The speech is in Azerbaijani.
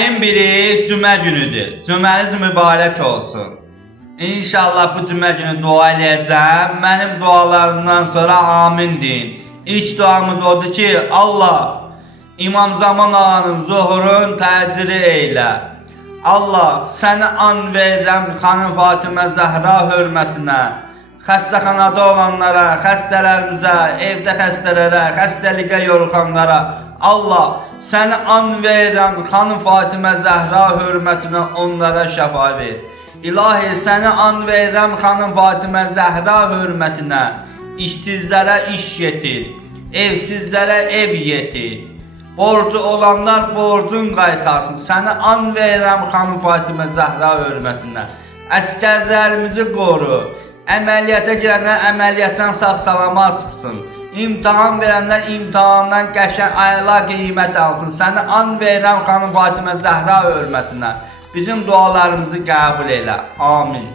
Ayın biri cümə günüdür. Cüməniz mübarək olsun. İnşallah bu cümə günü dua eləyəcəm. Mənim dualarımdan sonra amin deyin. İlk duamız odur ki, Allah İmam Zaman ağanın zuhurun təcili eylə. Allah səni an verirəm xanım Fatimə Zəhra hörmətinə. Xəstəxanada olanlara, xəstələrimizə, evdə xəstələrə, xəstəlikə yoluxanlara Allah səni an verirəm xanım Fatimə Zəhra hörmətinə onlara şəfa ver. İlahi səni an verirəm xanım Fatimə Zəhra hörmətinə işsizlərə iş yetir, evsizlərə ev yetir. Borcu olanlar borcun qaytarsın. Səni an verirəm xanım Fatimə Zəhra hörmətinə. Əskərlərimizi qoru. Əməliyyata girənlər əməliyyatdan sağ-salamat çıxsın. İmtahan verənlər imtahandan qəşəng ayla qiymət alsın. Səni an verirəm xanım Fatimə Zəhra hörmətinə. Bizim dualarımızı qəbul elə. Amin.